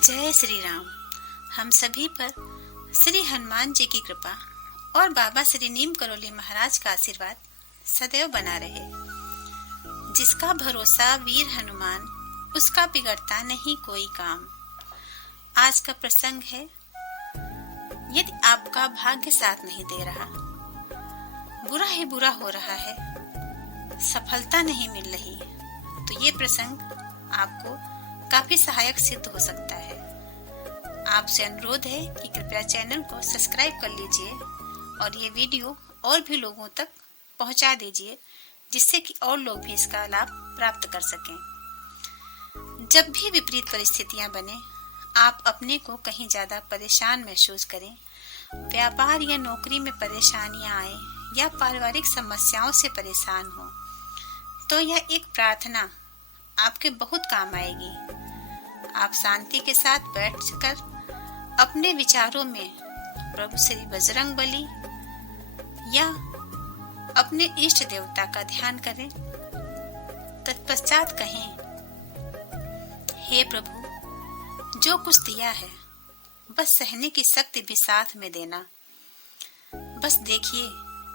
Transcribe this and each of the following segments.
जय श्री राम। हम सभी पर श्री हनुमान जी की कृपा और बाबा श्री नीम करोली महाराज का आशीर्वाद सदैव बना रहे। जिसका भरोसा वीर हनुमान, उसका बिगड़ता नहीं कोई काम। आज का प्रसंग है, यदि आपका भाग्य साथ नहीं दे रहा, बुरा ही बुरा हो रहा है, सफलता नहीं मिल रही, तो ये प्रसंग आपको काफी सहायक सिद्ध हो सकता है। आपसे अनुरोध है कि कृपया चैनल को सब्सक्राइब कर लीजिए और ये वीडियो और भी लोगों तक पहुंचा दीजिए, जिससे कि और लोग भी इसका लाभ प्राप्त कर सकें। जब भी विपरीत परिस्थितियां बने, आप अपने को कहीं ज्यादा परेशान महसूस करें, व्यापार या नौकरी में परेशानियां आए या पारिवारिक समस्याओं से परेशान हो, तो यह एक प्रार्थना आपके बहुत काम आएगी। आप शांति के साथ बैठकर अपने विचारों में प्रभु श्री बजरंग बली या अपने इष्ट देवता का ध्यान करें। तत्पश्चात कहें, हे प्रभु, जो कुछ दिया है बस सहने की शक्ति भी साथ में देना। बस देखिए,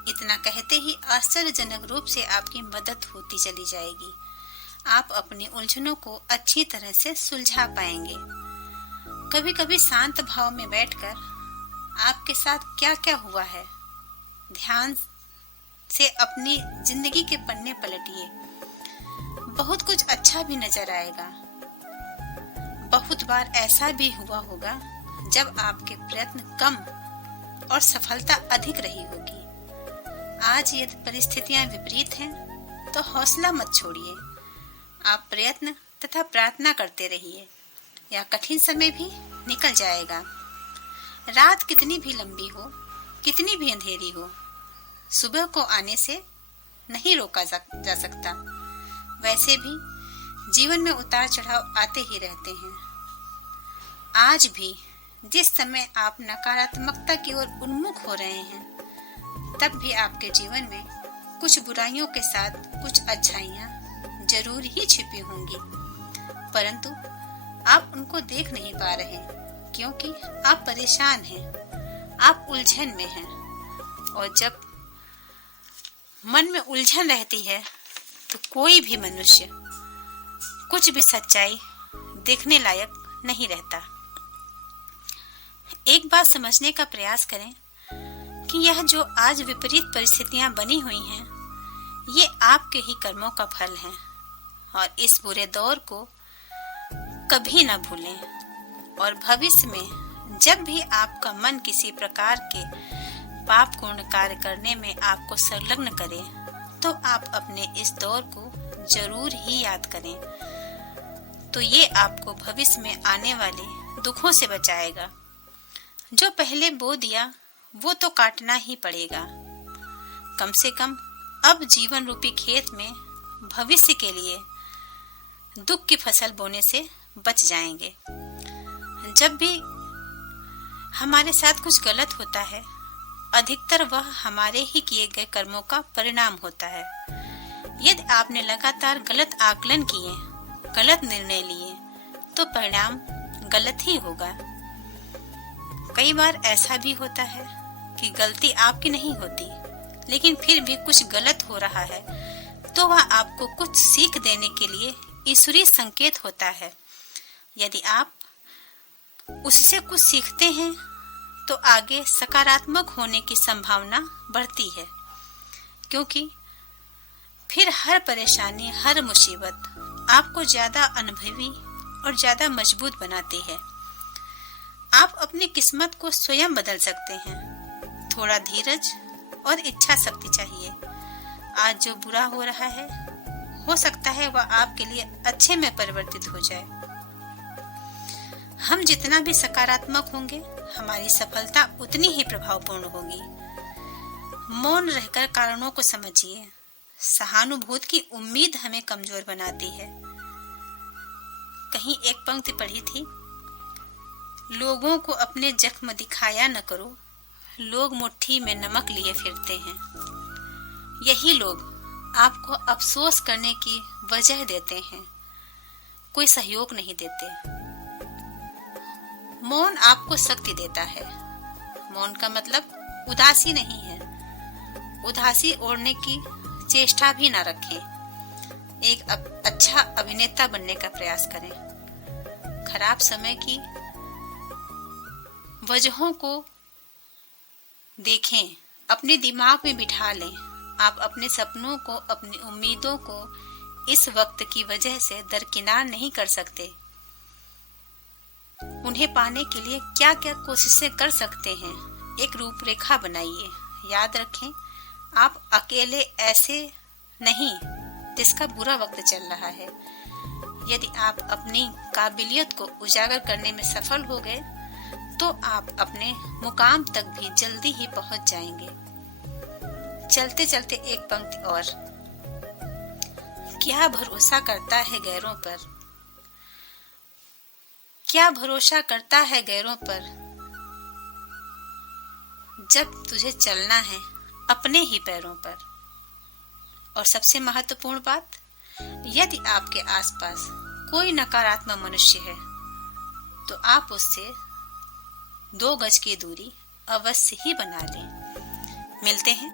इतना कहते ही आश्चर्यजनक रूप से आपकी मदद होती चली जाएगी। आप अपनी उलझनों को अच्छी तरह से सुलझा पाएंगे। कभी कभी शांत भाव में बैठकर आपके साथ क्या क्या हुआ है, ध्यान से अपनी जिंदगी के पन्ने पलटिए। बहुत कुछ अच्छा भी नजर आएगा। बहुत बार ऐसा भी हुआ होगा जब आपके प्रयत्न कम और सफलता अधिक रही होगी। आज यदि परिस्थितियां विपरीत हैं, तो हौसला मत छोड़िए। आप प्रयत्न तथा प्रार्थना करते रहिए, या कठिन समय भी निकल जाएगा। रात कितनी भी लंबी हो, कितनी भी अंधेरी हो, सुबह को आने से नहीं रोका जा सकता। वैसे भी जीवन में उतार चढ़ाव आते ही रहते हैं। आज भी जिस समय आप नकारात्मकता की ओर उन्मुख हो रहे हैं, तब भी आपके जीवन में कुछ बुराइयों के साथ कुछ अच्छाइयां जरूर ही छिपी होंगी, परंतु आप उनको देख नहीं पा रहे, क्योंकि आप परेशान हैं, आप उलझन में हैं। और जब मन में उलझन रहती है, तो कोई भी मनुष्य कुछ भी सच्चाई देखने लायक नहीं रहता। एक बात समझने का प्रयास करें कि यह जो आज विपरीत परिस्थितियां बनी हुई हैं, ये आपके ही कर्मों का फल है। और इस बुरे दौर को कभी न भूलें। और भविष्य में जब भी आपका मन किसी प्रकार के पापपूर्ण कार्य करने में आपको संलग्न करे, तो आप अपने इस दौर को जरूर ही याद करें। तो ये आपको भविष्य में आने वाले दुखों से बचाएगा। जो पहले बो दिया वो तो काटना ही पड़ेगा। कम से कम अब जीवन रूपी खेत में भविष्य के लिए दुख की फसल बोने से बच जाएंगे। जब भी हमारे साथ कुछ गलत होता है, अधिकतर वह हमारे ही किए गए कर्मों का परिणाम होता है। यदि आपने लगातार गलत आकलन किए, गलत निर्णय लिए, तो परिणाम गलत ही होगा। कई बार ऐसा भी होता है कि गलती आपकी नहीं होती, लेकिन फिर भी कुछ गलत हो रहा है, तो वह आपको कुछ सीख देने के लिए ईश्वरीय संकेत होता है। यदि आप उससे कुछ सीखते हैं, तो आगे सकारात्मक होने की संभावना बढ़ती है, क्योंकि फिर हर परेशानी, हर मुसीबत आपको ज्यादा अनुभवी और ज्यादा मजबूत बनाती है। आप अपनी किस्मत को स्वयं बदल सकते हैं। थोड़ा धीरज और इच्छा शक्ति चाहिए। आज जो बुरा हो रहा है, हो सकता है वह आपके लिए अच्छे में परिवर्तित हो जाए। हम जितना भी सकारात्मक होंगे, हमारी सफलता उतनी ही प्रभावपूर्ण होगी। मौन रहकर कारणों को समझिए। सहानुभूति की उम्मीद हमें कमजोर बनाती है। कहीं एक पंक्ति पढ़ी थी, लोगों को अपने जख्म दिखाया न करो, लोग मुट्ठी में नमक लिए फिरते हैं। यही लोग आपको अफसोस करने की वजह देते हैं, कोई सहयोग नहीं देते। मौन आपको शक्ति देता है। मौन का मतलब उदासी नहीं है। उदासी ओढ़ने की चेष्टा भी ना रखें। एक अच्छा अभिनेता बनने का प्रयास करें। खराब समय की वजहों को देखें, अपने दिमाग में बिठा लें। आप अपने सपनों को, अपनी उम्मीदों को इस वक्त की वजह से दरकिनार नहीं कर सकते। उन्हें पाने के लिए क्या क्या कोशिशें कर सकते हैं, एक रूपरेखा बनाइए। याद रखें, आप अकेले ऐसे नहीं जिसका बुरा वक्त चल रहा है। यदि आप अपनी काबिलियत को उजागर करने में सफल हो गए तो आप अपने मुकाम तक भी जल्दी ही पहुंच जाएंगे। चलते चलते एक पंक्ति और। क्या भरोसा करता है गैरों पर, क्या भरोसा करता है गैरों पर, जब तुझे चलना है अपने ही पैरों पर। और सबसे महत्वपूर्ण बात, यदि आपके आसपास कोई नकारात्मक मनुष्य है तो आप उससे 2 गज की दूरी अवश्य ही बना लें। मिलते हैं